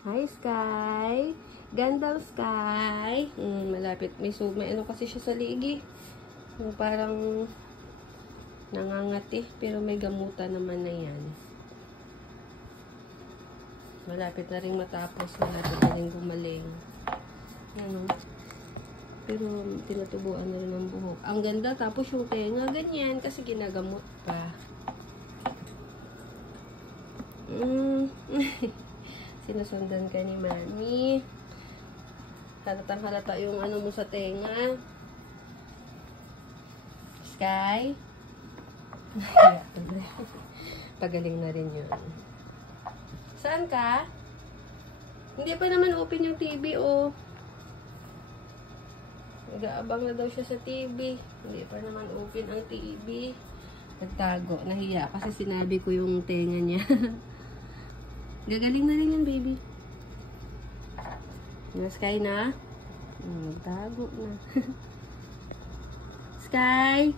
Hi, Sky. Gandang Sky. Malapit. May ano kasi siya sa liig. Yung parang nangangati. Pero may gamutan naman na yan. Malapit na rin matapos. Malapit na rin gumaling. Ano? Pero tinatubuan na rin ang buhok. Ang ganda. Tapos yung tenga ganyan. Kasi ginagamot pa. Sinusundan ka ni Mami. Halatang halata yung ano mo sa tenga. Sky. Pagaling na rin yun. Saan ka? Hindi pa naman open yung TV, oh. Nag-aabang na daw siya sa TV. Hindi pa naman open ang TV. Nagtago. Nahiya kasi sinabi ko yung tenga niya. Gagaling na rin yan, baby. Sky na? Nagtago na. Sky!